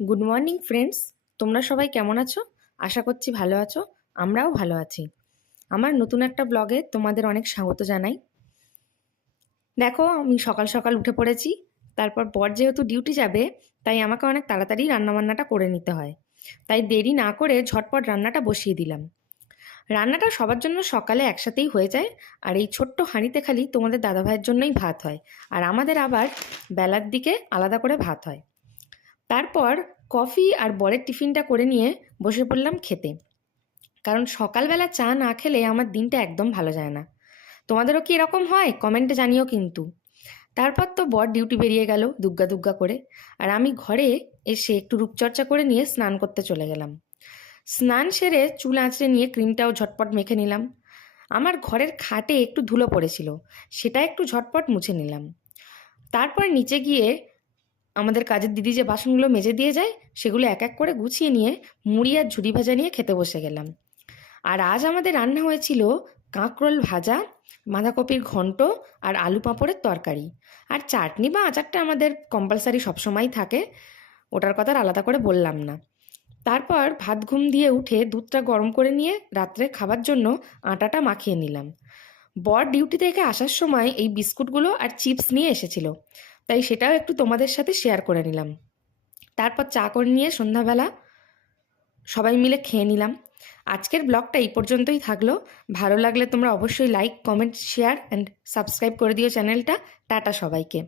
Good morning friends, তোমরা সবাই কেমন আছো? আশা করছি ভালো আছো। আমরাও ভালো আছি। আমার নতুন একটা ব্লগে তোমাদের অনেক স্বাগত জানাই। দেখো, আমি সকাল সকাল উঠে পড়েছি। তারপর বর যেহেতু ডিউটি যাবে, তাই আমাকে অনেক তাড়াতাড়ি রান্নাবান্নাটা করে নিতে হয়। তাই দেরি না করে ঝটপট রান্নাটা বসিয়ে দিলাম। রান্নাটা সবার জন্য সকালে একসাথেই হয়ে যায়। আর এই ছোট্ট হাঁড়িতে খালি তোমাদের দাদাভাইয়ের জন্যই ভাত হয়, আর আমাদের আবার বেলার দিকে আলাদা করে ভাত হয়। তারপর কফি আর বরের টিফিনটা করে নিয়ে বসে পড়লাম খেতে। কারণ সকালবেলা চা না খেলে আমার দিনটা একদম ভালো যায় না। তোমাদেরও কি এরকম হয়? কমেন্টে জানিও কিন্তু। তারপর তো বর ডিউটি বেরিয়ে গেল দুগ্গা দুগ্গা করে, আর আমি ঘরে এসে একটু রূপচর্চা করে নিয়ে স্নান করতে চলে গেলাম। স্নান সেরে চুল আঁচড়ে নিয়ে ক্রিমটাও ঝটপট মেখে নিলাম। আমার ঘরের খাটে একটু ধুলো পড়েছিল, সেটা একটু ঝটপট মুছে নিলাম। তারপর নিচে গিয়ে আমাদের কাজের দিদি যে বাসনগুলো মেজে দিয়ে যায়, সেগুলো এক এক করে গুছিয়ে নিয়ে মুড়ি আর ঝুড়ি ভাজা নিয়ে খেতে বসে গেলাম। আর আজ আমাদের রান্না হয়েছিল কাঁকরোল ভাজা, বাঁধাকপির ঘন্ট আর আলু পাঁপড়ের তরকারি। আর চাটনি বা আচারটা আমাদের কম্পালসারি সবসময়ই থাকে, ওটার কথা আর আলাদা করে বললাম না। তারপর ভাত ঘুম দিয়ে উঠে দুধটা গরম করে নিয়ে রাত্রে খাবার জন্য আটাটা মাখিয়ে নিলাম। বর ডিউটি থেকে আসার সময় এই বিস্কুটগুলো আর চিপস নিয়ে এসেছিল, তাই সেটাও একটু তোমাদের সাথে শেয়ার করে নিলাম। তারপর চা করে নিয়ে সন্ধ্যাবেলা সবাই মিলে খেয়ে নিলাম। আজকের ব্লগটা এই পর্যন্তই থাকলো। ভালো লাগলে তোমরা অবশ্যই like, comment, share and subscribe করে দিও চ্যানেলটা। টাটা সবাইকে।